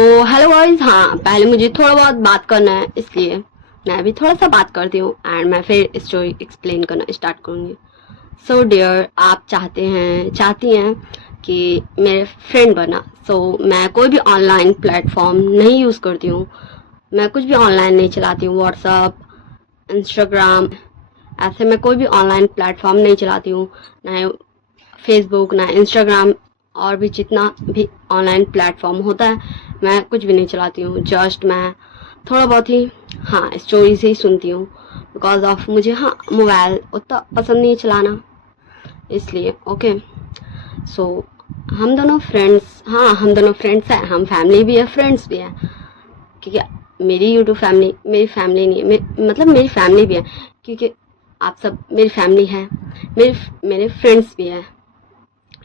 Hello guys, हाँ पहले मुझे थोड़ा बहुत बात करना है, इसलिए मैं अभी थोड़ा सा बात करती हूँ एंड मैं फिर स्टोरी एक्सप्लेन करना स्टार्ट करूँगी। सो डियर, आप चाहती हैं कि मेरे फ्रेंड बना। मैं कोई भी ऑनलाइन प्लेटफॉर्म नहीं यूज़ करती हूँ। मैं कुछ भी ऑनलाइन नहीं चलाती हूँ। व्हाट्सअप, इंस्टाग्राम, ऐसे मैं कोई भी ऑनलाइन प्लेटफॉर्म नहीं चलाती हूँ। ना फेसबुक, ना इंस्टाग्राम, और भी जितना भी ऑनलाइन प्लेटफॉर्म होता है मैं कुछ भी नहीं चलाती हूँ। जस्ट मैं थोड़ा बहुत ही हाँ स्टोरीज ही सुनती हूँ, बिकॉज ऑफ मुझे हाँ मोबाइल उतना पसंद नहीं चलाना, इसलिए। ओके, सो हम दोनों फ्रेंड्स हैं। हम फैमिली भी है, फ्रेंड्स भी है, क्योंकि मेरी यूट्यूब फैमिली मेरी फैमिली नहीं है, मतलब मेरी फैमिली भी है, क्योंकि आप सब मेरी फैमिली है। मेरे फ्रेंड्स भी हैं,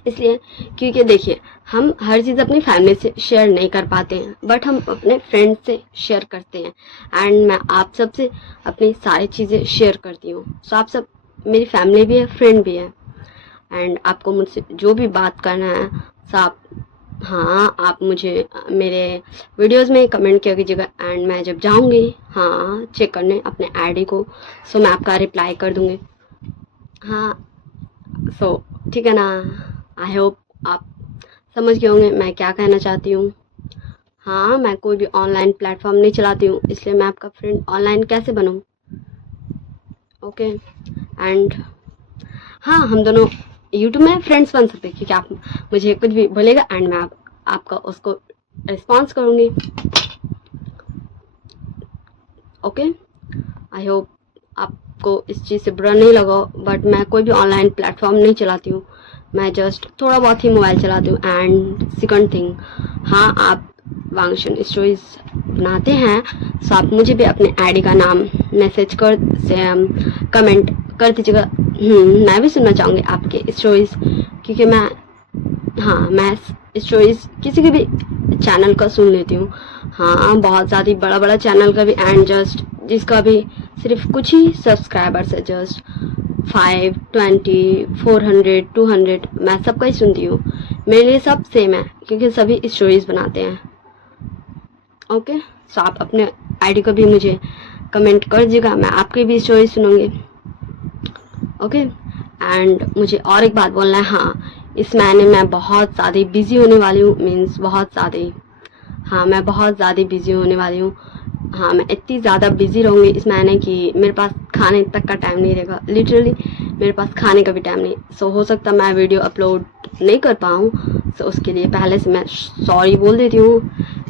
इसलिए। क्योंकि देखिए, हम हर चीज़ अपनी फैमिली से शेयर नहीं कर पाते हैं, बट हम अपने फ्रेंड से शेयर करते हैं। एंड मैं आप सब से अपनी सारी चीज़ें शेयर करती हूँ। सो आप सब मेरी फैमिली भी है, फ्रेंड भी है। एंड आपको मुझसे जो भी बात करना है, सो आप मुझे मेरे वीडियोस में कमेंट किया कीजिएगा, एंड मैं जब जाऊँगी चेक करने अपने आईडी को, सो मैं आपका रिप्लाई कर दूँगी। हाँ, सो ठीक है ना। आई होप आप समझ गए होंगे मैं क्या कहना चाहती हूँ। हाँ, मैं कोई भी ऑनलाइन प्लेटफॉर्म नहीं चलाती हूँ, इसलिए मैं आपका फ्रेंड ऑनलाइन कैसे बनूँ। ओके, एंड हाँ, हम दोनों यूट्यूब में फ्रेंड्स बन सकते हैं, क्योंकि आप मुझे कुछ भी बोलेगा एंड मैं आपका उसको रिस्पॉन्स करूँगी। ओके, आई होप आपको इस चीज़ से बुरा नहीं लगा, बट मैं कोई भी ऑनलाइन प्लेटफॉर्म नहीं चलाती हूँ। मैं जस्ट थोड़ा बहुत ही मोबाइल चलाती हूँ। एंड सेकंड थिंग, हाँ आप वांगशन स्टोरीज बनाते हैं, सो आप मुझे भी अपने आईडी का नाम मैसेज कर से कमेंट कर दीजिएगा। मैं भी सुनना चाहूँगी आपके स्टोरीज, क्योंकि मैं स्टोरीज किसी के भी चैनल का सुन लेती हूँ। हाँ, बहुत ज़्यादा बड़ा बड़ा चैनल का भी, एंड जस्ट जिसका भी सिर्फ कुछ ही सब्सक्राइबर्स है, जस्ट 5, 20, 400, 200, मैं सबका ही सुनती हूँ। मेरे लिए सब सेम है, क्योंकि सभी स्टोरीज बनाते हैं। ओके, सो आप अपने आईडी को भी मुझे कमेंट कर दीजिएगा, मैं आपकी भी स्टोरी सुनूंगी। ओके, एंड मुझे और एक बात बोलना है। हाँ, इस महीने मैं बहुत ज़्यादा बिजी होने वाली हूँ, मीन्स बहुत ज़्यादा ही। हाँ, मैं बहुत ज़्यादा बिजी होने वाली हूँ। हाँ, मैं इतनी ज़्यादा बिजी रहूँगी इस महीने कि मेरे पास खाने तक का टाइम नहीं रहेगा। लिटरली मेरे पास खाने का भी टाइम नहीं। सो हो सकता मैं वीडियो अपलोड नहीं कर पाऊँ, सो उसके लिए पहले से मैं सॉरी बोल देती हूँ।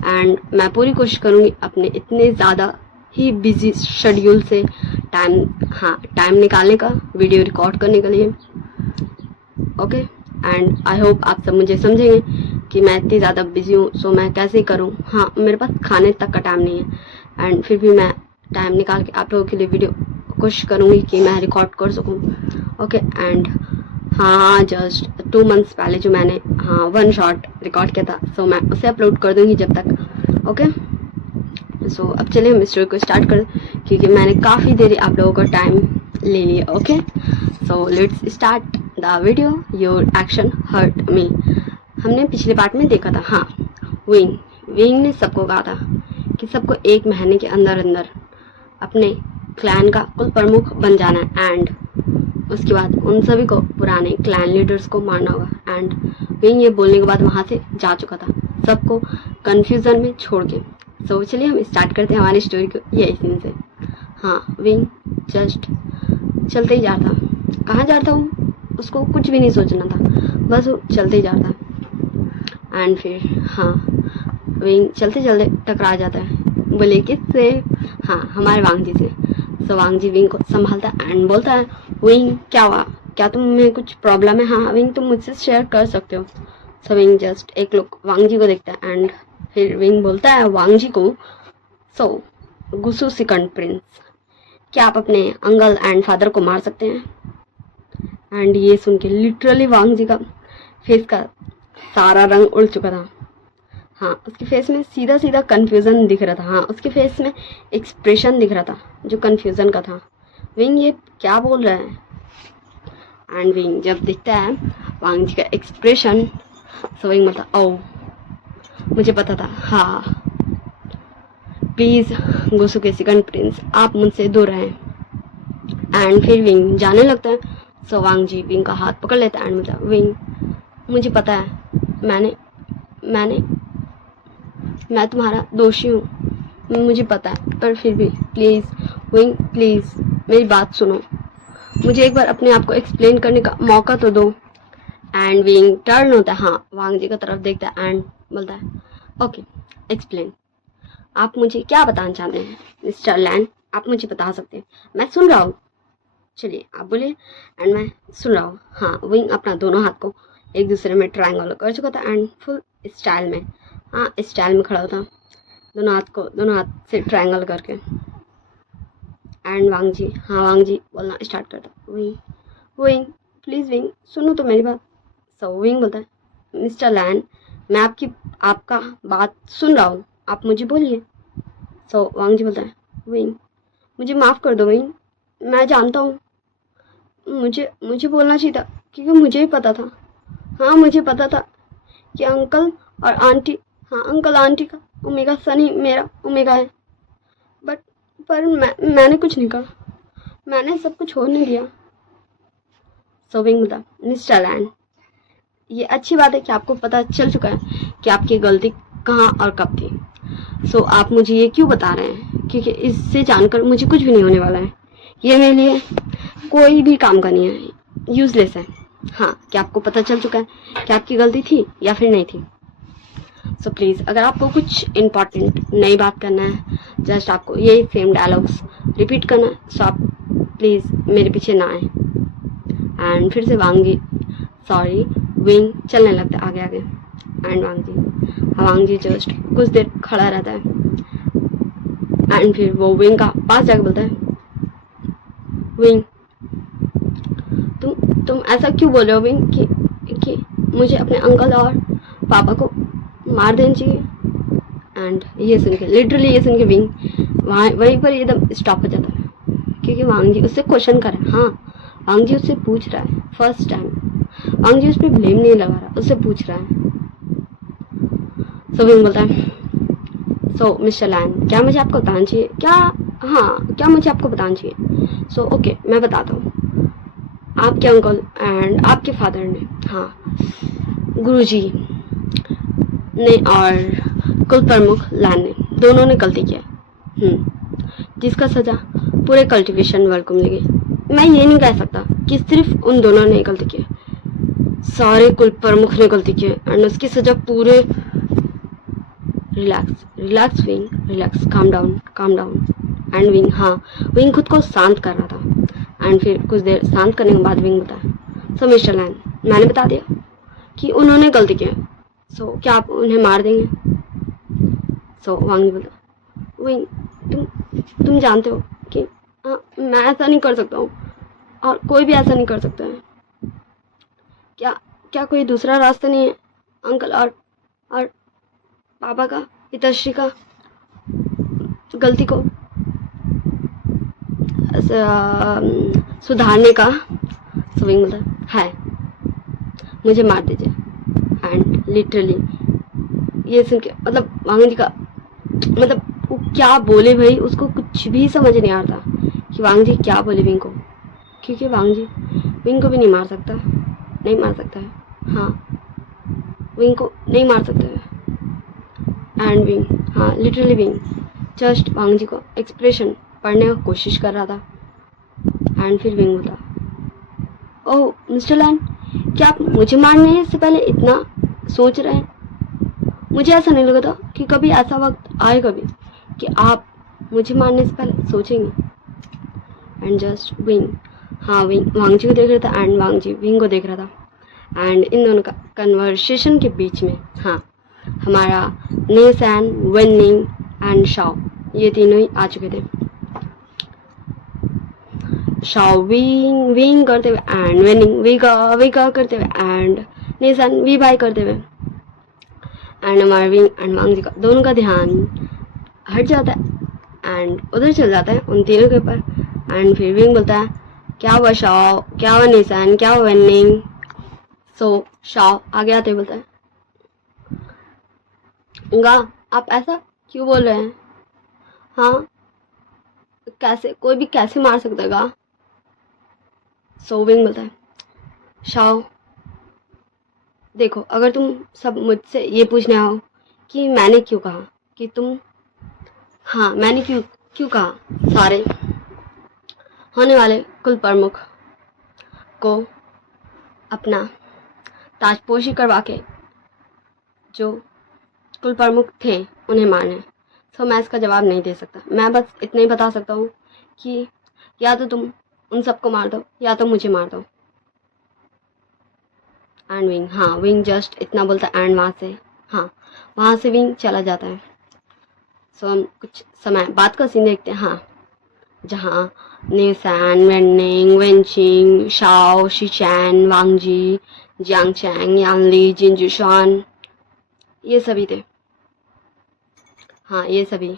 एंड मैं पूरी कोशिश करूँगी अपने इतने ज़्यादा ही बिजी शेड्यूल से टाइम निकालने का, वीडियो रिकॉर्ड करने के लिए। ओके, एंड आई होप आप सब मुझे समझेंगे कि मैं इतनी ज़्यादा बिजी हूँ, सो मैं कैसे करूँ। हाँ, मेरे पास खाने तक का टाइम नहीं है, एंड फिर भी मैं टाइम निकाल के आप लोगों के लिए वीडियो कोशिश करूँगी कि मैं रिकॉर्ड कर सकूँ। ओके, एंड हाँ, जस्ट 2 मंथ्स पहले जो मैंने वन शॉट रिकॉर्ड किया था, सो मैं उसे अपलोड कर दूँगी जब तक। ओके, सो अब चलिए हम स्टोरी को स्टार्ट कर, क्योंकि मैंने काफ़ी देर आप लोगों का टाइम ले लिया। Okay, so let's start the video. Your action hurt me. हमने पिछले पार्ट में देखा था। हाँ, विंग ने सबको कहा था कि सबको 1 महीने के अंदर अंदर अपने क्लैन का कुल प्रमुख बन जाना है, एंड उसके बाद उन सभी को पुराने क्लैन लीडर्स को मारना होगा। एंड विंग ये बोलने के बाद वहाँ से जा चुका था, सबको कन्फ्यूज़न में छोड़ के। सो चलिए हम स्टार्ट करते हैं हमारी स्टोरी को यही सीन से। हाँ, विंग जस्ट चलते ही जा रहा था। कहाँ जा रहा था वो, उसको कुछ भी नहीं सोचना था, बस वो चलते ही जा रहा था। एंड फिर विंग चलते चलते टकरा जाता है। बोले किससे? हाँ, हमारे वांग जी से। सो वांग जी विंग को संभालता है एंड बोलता है, विंग क्या हुआ, क्या तुम्हें कुछ प्रॉब्लम है? हाँ विंग, तुम मुझसे शेयर कर सकते हो। सो विंग जस्ट एक लोग वांग जी को देखता है, एंड फिर विंग बोलता है वांग जी को, सो गुसु सेकंड प्रिंस, क्या आप अपने अंकल एंड फादर को मार सकते हैं? एंड ये सुन के लिटरली वांग जी का फेस का सारा रंग उड़ चुका था। हाँ, उसके फेस में सीधा सीधा कन्फ्यूज़न दिख रहा था। हाँ, उसके फेस में एक्सप्रेशन दिख रहा था जो कन्फ्यूज़न का था। विंग ये क्या बोल रहा है? एंड विंग जब दिखता है वांग जी का एक्सप्रेशन, सो विंग बोलता, ओ मुझे पता था, हाँ प्लीज गोसुके सेकंड प्रिंस, आप मुझसे दूर रहें। एंड फिर विंग जाने लगता है। सो वांग जी विंग का हाथ पकड़ लेता है एंड बोलता है, विंग मुझे पता है, मैंने मैंने मैं तुम्हारा दोषी हूँ, मुझे पता है, पर फिर भी प्लीज विंग प्लीज मेरी बात सुनो, मुझे एक बार अपने आप को एक्सप्लेन करने का मौका तो दो। एंड विंग टर्न होता है, हाँ वांग जी की तरफ देखता है एंड बोलता है, ओके एक्सप्लेन, आप मुझे क्या बताना चाहते हैं मिस्टर लैन, आप मुझे बता सकते हैं, मैं सुन रहा हूँ, चलिए आप बोलिए एंड मैं सुन रहा हूँ। हाँ विंग अपना दोनों हाथ को एक दूसरे में ट्रायंगल कर चुका था एंड फुल स्टाइल में, हाँ स्टाइल में खड़ा होता, दोनों हाथ से ट्रायंगल करके। एंड वांग जी, हाँ वांग जी बोलना स्टार्ट करता, विंग विंग प्लीज़ विंग सुनो तो मेरी बात। सो विंग बोलता है, मिस्टर लैन मैं आपका बात सुन रहा हूँ, आप मुझे बोलिए। सो वांग जी बोलता है, विंग मुझे माफ़ कर दो विंग, मैं जानता हूँ, मुझे मुझे बोलना चाहिए था, क्योंकि मुझे ही पता था, हाँ मुझे पता था कि अंकल और आंटी, हाँ अंकल आंटी का ओमेगा सन ही मेरा ओमेगा है, बट पर मैंने कुछ नहीं कहा, मैंने सब कुछ होने दिया। सो विंग बोलता, मिस्टर लैन ये अच्छी बात है कि आपको पता चल चुका है कि आपकी गलती कहाँ और कब थी। सो आप मुझे ये क्यों बता रहे हैं, क्योंकि इससे जानकर मुझे कुछ भी नहीं होने वाला है, ये मेरे लिए कोई भी काम का नहीं है, यूजलेस है। हाँ क्या आपको पता चल चुका है कि आपकी गलती थी या फिर नहीं थी। सो प्लीज़ अगर आपको कुछ इम्पॉर्टेंट नई बात करना है, जस्ट आपको यही सेम डायलॉग्स रिपीट करना है, सो आप प्लीज़ मेरे पीछे ना आए। एंड फिर से वांगी सॉरी विंग चलने लगता है आगे आगे। एंड वांग जी जस्ट कुछ देर खड़ा रहता है एंड फिर वो विंग का पास जाकर बोलता है, विंग तुम ऐसा क्यों बोल रहे हो विंग कि मुझे अपने अंकल और पापा को मार देना चाहिए। एंड ये सुन के लिटरली ये सुन के विंग वहीं पर एकदम स्टॉप हो जाता है, क्योंकि वांग जी उससे क्वेश्चन कर रहा है, हाँ वांग जी उससे पूछ रहा है फर्स्ट टाइम, वांग जी उस पर ब्लेम नहीं लगा रहा, उससे पूछ रहा है। सो विंग बोलता है, सो मिस्टर लैन क्या मुझे आपको बताना चाहिए, क्या मुझे आपको बताना चाहिए। सो ओके मैं बताता हूँ, आपके अंकल एंड आपके फादर ने, हाँ गुरुजी ने और कुल प्रमुख लैन ने दोनों ने गलती किया, जिसका सजा पूरे कल्टीवेशन वर्ग को मिलेगी। मैं ये नहीं कह सकता कि सिर्फ उन दोनों ने गलती की, सारे कुल प्रमुख ने गलती की एंड उसकी सजा पूरे relax wing relax calm down and wing, हाँ विंग खुद को शांत कर रहा था एंड फिर कुछ देर शांत करने के बाद विंग बताया, सो मिस्टर लैन मैंने बता दिया कि उन्होंने गलती की, सो क्या आप उन्हें मार देंगे। सो वांग बोला, विंग तुम जानते हो कि हाँ मैं ऐसा नहीं कर सकता हूँ और कोई भी ऐसा नहीं कर सकता है, क्या कोई दूसरा रास्ता नहीं है अंकल और पापा का पिताश्री का गलती को सुधारने का। स्विंग मतलब है, मुझे मार दीजिए। एंड लिटरली ये सुन के मतलब वांग जी का मतलब वो क्या बोले भाई, उसको कुछ भी समझ नहीं आता कि वांग जी क्या बोले विंग को, क्योंकि वांग जी विंग को भी नहीं मार सकता है, हाँ विंग को नहीं मार सकता है। एंड विंग, हाँ लिटरली विंग जस्ट वांग जी को एक्सप्रेशन पढ़ने की कोशिश कर रहा था। एंड फिर विंग बोला, ओह मिस्टर लैन क्या आप मुझे मारने से पहले इतना सोच रहे हैं, मुझे ऐसा नहीं लगा था कि कभी ऐसा वक्त आएगा भी कि आप मुझे मारने से पहले सोचेंगे। एंड जस्ट विंग, हाँ विंग वांग जी को देख रहा था एंड वांग जी विंग को देख रहा था एंड इन दोनों का कन्वर्सेशन के बीच में हाँ हमारा नेसन, वेनिंग एंड शाओ ये तीनों ही आ चुके थे। शाओ विंग विंग करते हुए एंड वेनिंग विगा करते हुए एंड नेसन वी बाई करते हुए एंड हमारे विंग एंड वांग जी का दोनों का ध्यान हट जाता है एंड उधर चल जाता है उन तीनों के ऊपर। एंड फिर विंग बोलता है, क्या हुआ शाओ, क्या हुआ निशान, क्या हुआ वेनिंग। सो शाओ आगे आते बोलता है, गा आप ऐसा क्यों बोल रहे हैं? हाँ, कैसे कोई भी कैसे मार सकता है गा? सो विंग बोलता है, शाओ देखो, अगर तुम सब मुझसे ये पूछने आओ कि मैंने क्यों कहा कि तुम, हाँ मैंने क्यों क्यों कहा सारे होने वाले कुल प्रमुख को अपना ताजपोशी करवा के जो कुल प्रमुख थे उन्हें मारने, तो मैं इसका जवाब नहीं दे सकता। मैं बस इतना ही बता सकता हूँ कि या तो तुम उन सबको मार दो या तो मुझे मार दो। एंड विंग, हाँ विंग जस्ट इतना बोलता है एंड वहाँ से विंग चला जाता है। सो हम कुछ समय बाद का सीन देखते हैं, हाँ, जहाँ नेसान, वेननिंग, वेनचिंग, शाओ, शिचैन, वांगजी, जियांग चैंग, यांगली, जिनजुशान, ये सभी थे। हाँ, ये सभी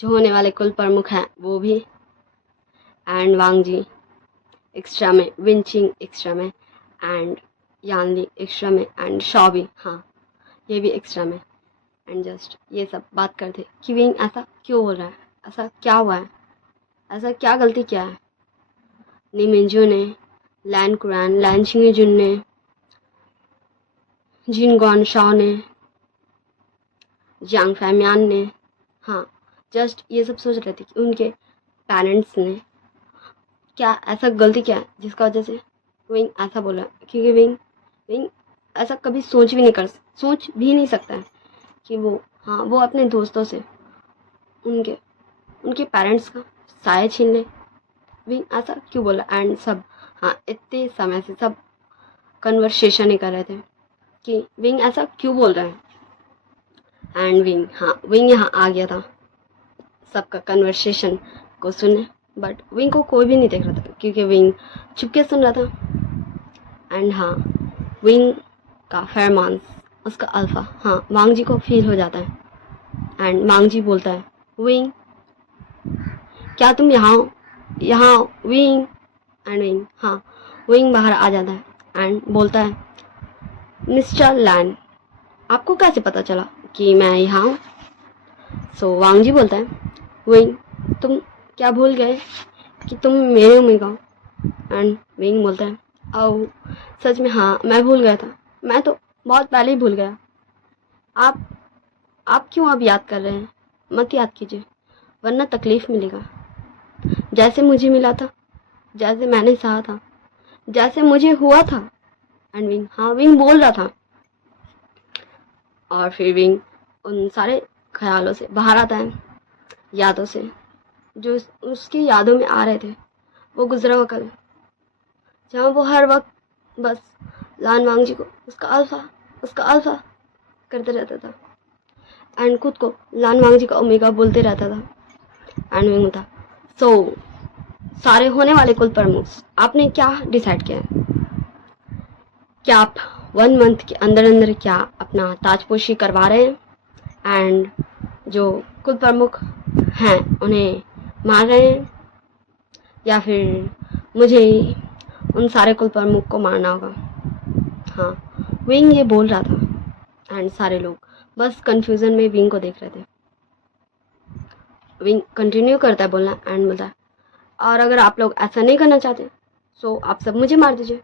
जो होने वाले कुल प्रमुख हैं वो भी, एंड वांगजी एक्स्ट्रा में, विंचिंग एक्स्ट्रा में, एंड यानली एक्स्ट्रा में, एंड शॉ भी, हाँ ये भी एक्स्ट्रा में। एंड जस्ट ये सब बात करते कि विंग ऐसा क्यों हो रहा है, ऐसा क्या हुआ है, ऐसा क्या गलती किया है। नी मिंजू ने, लैन कुरान, लैन शिंगजुन ने, जिन गॉन शाओ ने, जियांग फैमियान ने, हाँ जस्ट ये सब सोच रहे थे कि उनके पेरेंट्स ने क्या ऐसा गलती किया है जिसका वजह से विंग ऐसा बोला। क्योंकि विंग ऐसा कभी सोच भी नहीं सकता है कि वो, हाँ वो अपने दोस्तों से उनके पेरेंट्स का साया छीन ले। विंग ऐसा क्यों बोला? एंड सब, हाँ इतने समय से सब कन्वर्सेशन ही कर रहे थे कि विंग ऐसा क्यों बोल रहा है। एंड विंग यहाँ आ गया था सबका कन्वर्सेशन को सुनने, बट विंग को कोई भी नहीं देख रहा था क्योंकि विंग चुपके सुन रहा था। एंड हाँ, विंग का फेरमॉन्स, उसका अल्फा, हाँ वांगजी को फील हो जाता है। एंड वांगजी बोलता है, विंग क्या तुम यहाँ विंग। एंड विंग, हाँ विंग बाहर आ जाता है एंड बोलता है, मिस्टर लैन आपको कैसे पता चला कि मैं यहाँ हूँ? सो वांगजी बोलता है, विंग तुम क्या भूल गए कि तुम मेरे उम्मीद हो? एंड विंग बोलता है, आओ सच में हाँ मैं भूल गया था, मैं तो बहुत पहले ही भूल गया। आप क्यों अब याद कर रहे हैं? मत याद कीजिए वरना तकलीफ मिलेगा, जैसे मुझे मिला था, जैसे मैंने सहा था, जैसे मुझे हुआ था। एंड विंग, हाँ विंग बोल रहा था। और फिर विंग उन सारे ख्यालों से बाहर आता है, यादों से जो उसकी यादों में आ रहे थे, वो गुजरा हुआ कल, जहाँ वो हर वक्त बस लान वांगजी को उसका अल्फा करते रहता था एंड खुद को लान वांगजी का ओमेगा बोलते रहता था। एंड विंग था, सो सारे होने वाले कुल प्रमुख आपने क्या डिसाइड किया है? क्या आप 1 मंथ के अंदर क्या अपना ताजपोशी करवा रहे हैं एंड जो कुल प्रमुख हैं उन्हें मार रहे हैं, या फिर मुझे उन सारे कुल प्रमुख को मारना होगा? हाँ विंग ये बोल रहा था एंड सारे लोग बस कंफ्यूजन में विंग को देख रहे थे। विंग कंटिन्यू करता है बोलना एंड बोलता है, और अगर आप लोग ऐसा नहीं करना चाहते सो आप सब मुझे मार दीजिए।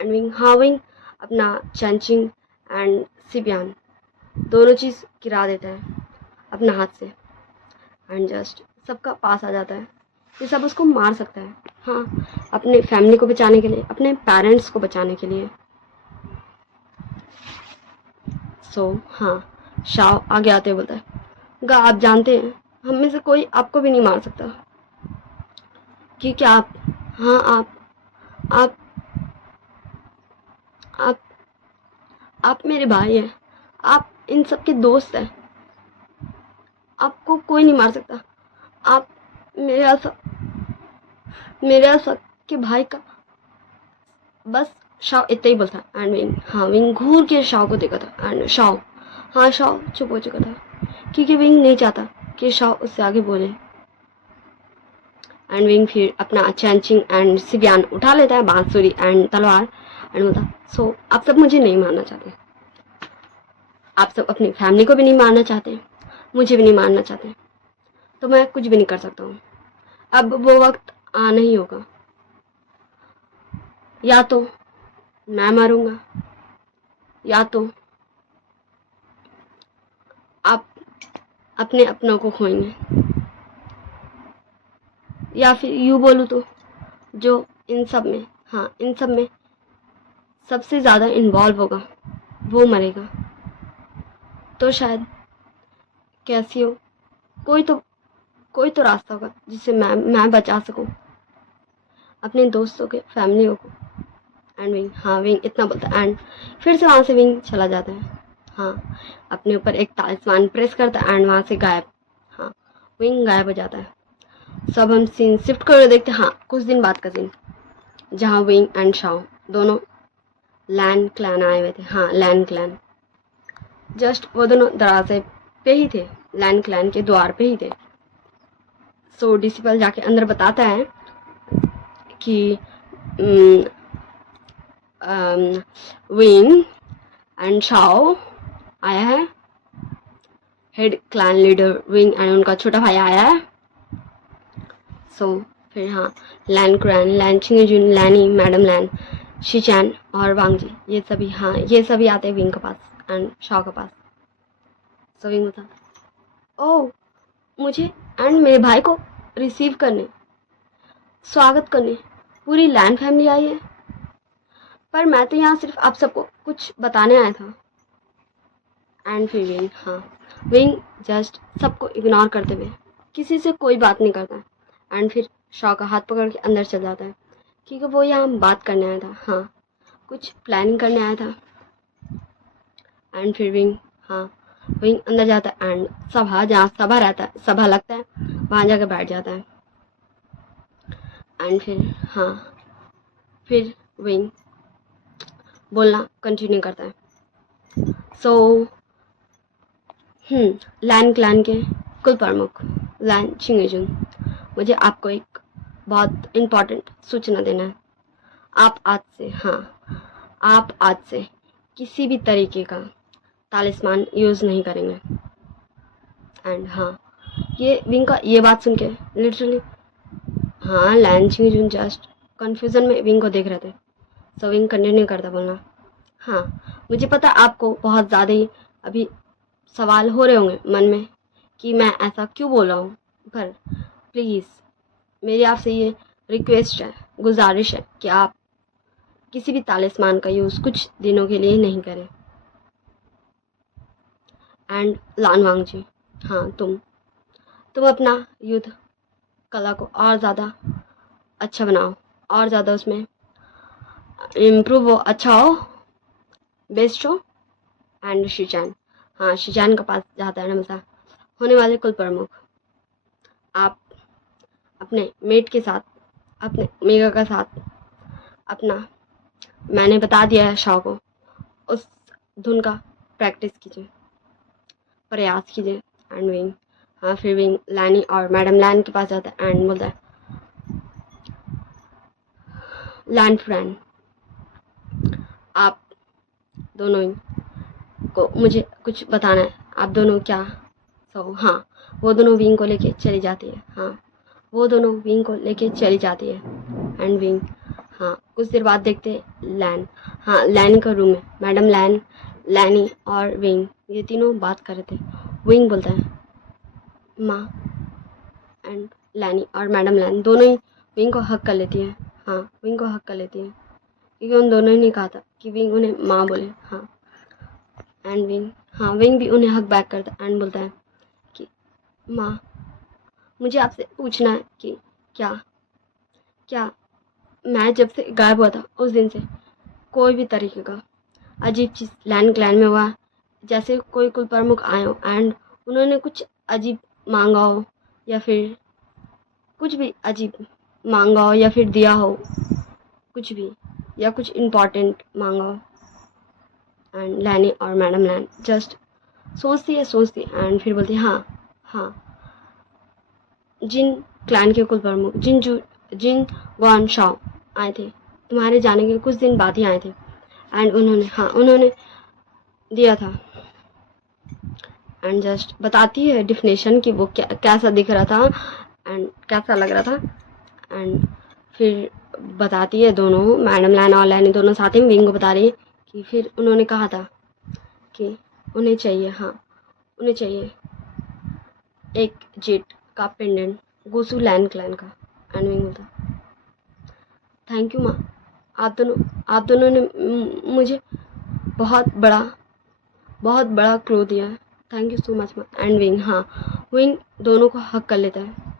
एंड विंग, हाँ विंग अपना चैंचिंग एंड सिबियान दोनों चीज़ गिरा देता है अपना हाथ से एंड जस्ट सबका पास आ जाता है कि सब उसको मार सकता है, हाँ अपने फैमिली को बचाने के लिए, अपने पेरेंट्स को बचाने के लिए। सो हाँ, शाओ आगे आते हुए बोलता है, गा आप जानते हैं हम में से कोई आपको भी नहीं मार सकता, क्योंकि आप, हाँ आप आप आप मेरे भाई हैं, आप इन सब के दोस्त हैं, आपको कोई नहीं मार सकता। आप मेरे आसा के भाई का, बस शाओ इतना ही बोलता। एंड विंग, हाँ विंग घूर के शाओ को देखा था एंड शाओ, हाँ शाओ चुप हो चुका था क्योंकि विंग नहीं चाहता कि शाओ उससे आगे बोले। एंड विंग फिर अपना चैंचिंग एंड सिबियान उठा लेता है, बांसुरी एंड तलवार, एंड बोलता, सो आप सब मुझे नहीं मारना चाहते। आप सब अपनी फैमिली को भी नहीं मारना चाहते, मुझे भी नहीं मारना चाहते, तो मैं कुछ भी नहीं कर सकता हूँ। अब वो वक्त आना ही होगा, या तो मैं मरूंगा या तो आप अपने अपनों को खोएंगे, या फिर यूँ बोलूँ तो जो इन सब में, हाँ इन सब में सबसे ज़्यादा इन्वॉल्व होगा वो मरेगा। तो शायद कैसी हो, कोई तो रास्ता होगा जिससे मैं बचा सकूं अपने दोस्तों के, फैमिली को। एंड विंग, हाँ विंग इतना बोलता है एंड फिर से वहाँ से विंग चला जाता है। हाँ, अपने ऊपर एक तालिस्मान प्रेस करता है एंड वहाँ से गायब। हाँ, विंग गायब हो जाता है। सब हम सीन शिफ्ट कर देखते हैं, हाँ कुछ दिन बाद का सीन, जहाँ विंग एंड शाओ दोनों लैन क्लैन आए हुए थे। हाँ, लैन क्लैन, जस्ट वो दोनों दरवाजे पे ही थे, लैन क्लैन के द्वार पे ही थे। सो डिसिपल जाके अंदर बताता है कि विंग एंड शाओ आया है, head clan leader wing and उनका छोटा भाई आया है। सो फिर हाँ, लैन क्लैन, लैन चिंगजुन, लैनी, मैडम लैन, शिचैन और वांगजी, ये सभी, हाँ ये सभी आते हैं विंग के पास एंड शाओ के पास। सो विंग होता, ओह मुझे एंड मेरे भाई को रिसीव करने, स्वागत करने पूरी लैन फैमिली आई है, पर मैं तो यहाँ सिर्फ आप सबको कुछ बताने आया था। एंड फिर विंग, हाँ विंग जस्ट सबको इग्नोर करते हुए किसी से कोई बात नहीं करता है एंड फिर शॉ का हाथ पकड़ के अंदर चल जाता है, क्योंकि वो यहाँ बात करने आया था, हाँ कुछ प्लानिंग करने आया था। एंड फिर विंग, हाँ विंग अंदर जाता है एंड सभा, जहाँ सभा रहता है, सभा लगता है, वहाँ जाकर बैठ जाता है। एंड फिर हाँ, फिर विंग बोलना कंटिन्यू करता है। सो लैन क्लैन के कुल प्रमुख लैन चिंगजुन, मुझे आपको एक बहुत इम्पॉर्टेंट सूचना देना है। आप आज से किसी भी तरीके का तालिस्मान यूज़ नहीं करेंगे। एंड हाँ, ये विंग का ये बात सुन के लिटरली, हाँ लैन चिंगजुन जस्ट कन्फ्यूज़न में विंग को देख रहे थे। सो विंग कंटिन्यू करता बोलना, हाँ मुझे पता आपको बहुत ज़्यादा ही अभी सवाल हो रहे होंगे मन में कि मैं ऐसा क्यों बोल रहा हूँ, पर प्लीज़ मेरी आपसे ये रिक्वेस्ट है, गुजारिश है कि आप किसी भी तालिस्मान का यूज़ कुछ दिनों के लिए नहीं करें। एंड लानवांग जी, हाँ तुम अपना युद्ध कला को और ज़्यादा अच्छा बनाओ, और ज़्यादा उसमें इम्प्रूव हो, अच्छा हो, बेस्ट हो। एंड शिचैन, हाँ शिचैन के पास जाता है हमेशा, होने वाले कुल प्रमुख, आप अपने मेट के साथ, अपने मेगा के साथ अपना, मैंने बता दिया है शाह को, उस धुन का प्रैक्टिस कीजिए, प्रयास कीजिए। एंड विंग, हाँ फिर विंग लैनी और मैडम लैन के पास जाता है एंड बोलता है, लैंड फ्रेंड आप दोनों ही को मुझे कुछ बताना है, आप दोनों क्या। सो हाँ, वो दोनों विंग को लेके चली जाती है, हाँ वो दोनों विंग को लेके चली जाती है। एंड विंग, हाँ कुछ देर बाद देखते लैन, हाँ लैनी का रूम है, मैडम लैन, लैनी और विंग ये तीनों बात कर रहे थे। विंग बोलता है माँ, एंड लैनी और मैडम लैन दोनों ही विंग को हक कर लेती है, हाँ विंग को हक कर लेती है, क्योंकि उन दोनों ही ने कहा था कि विंग उन्हें माँ बोले। हाँ एंड विंग, हाँ विंग भी उन्हें हक बैक करता है एंड बोलता है कि माँ मुझे आपसे पूछना है कि क्या मैं जब से गायब हुआ था उस दिन से कोई भी तरीके का अजीब चीज़ लैन क्लैन में हुआ, जैसे कोई कुल प्रमुख आए हो एंड उन्होंने कुछ अजीब मांगा हो, या फिर कुछ भी अजीब मांगा हो, या फिर दिया हो कुछ भी, या कुछ इम्पोर्टेंट मांगा हो। एंड लैनी और मैडम लैन जस्ट सोचती है एंड फिर बोलती है हाँ जिन क्लैन के कुल प्रमुख जिन गुआन शाओ आए थे, तुम्हारे जाने के कुछ दिन बाद ही आए थे एंड उन्होंने दिया था एंड जस्ट बताती है डिफिनेशन कि वो कैसा दिख रहा था एंड कैसा लग रहा था, एंड फिर बताती है दोनों, मैडम लैन और लैनी दोनों साथ ही विंग को बता रही है कि फिर उन्होंने कहा था कि उन्हें चाहिए, हाँ उन्हें चाहिए एक जेट का पेंडेंट गोसू लैन क्लैन का। एंड विंग बोलता थैंक यू माँ, आप दोनों ने मुझे बहुत बड़ा क्लू दिया है, थैंक यू सो मच माँ। एंड विंग, हाँ विंग दोनों को हक कर लेता है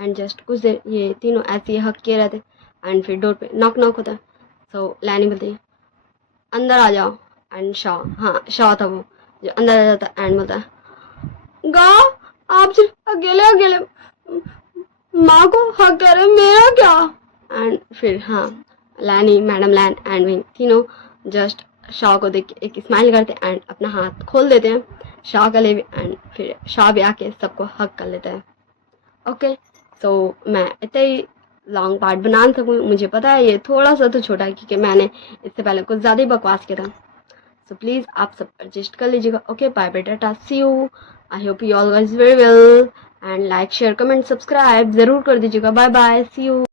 एंड जस्ट कुछ देर ये तीनों ऐसे ही हक किए रहते एंड फिर डोर पे नॉक होता है। सो लैनी बोलती है अंदर आ जाओ, एंड शाह, हाँ शाह था वो जो अंदर आ जाता एंड बोलता है गा आप सिर्फ अकेले माँ को हक करे, मेरा क्या। एंड फिर हाँ लैनी, मैडम लैन एंड विंग तीनों जस्ट शाह को देख के एक स्माइल करते एंड अपना हाथ खोल देते हैं शाह का ले, एंड फिर शाह भी आके सबको हक कर लेता है। ओके सो मैं इतना ही लॉन्ग पार्ट बना सकूँ, मुझे पता है ये थोड़ा सा तो छोटा है क्योंकि मैंने इससे पहले कुछ ज़्यादा ही बकवास किया था। सो प्लीज़ आप सब एडजस्ट कर लीजिएगा। Okay bye bye tata, see you, I hope you all guys very well, and like share comment subscribe ज़रूर कर दीजिएगा। Bye bye, see you.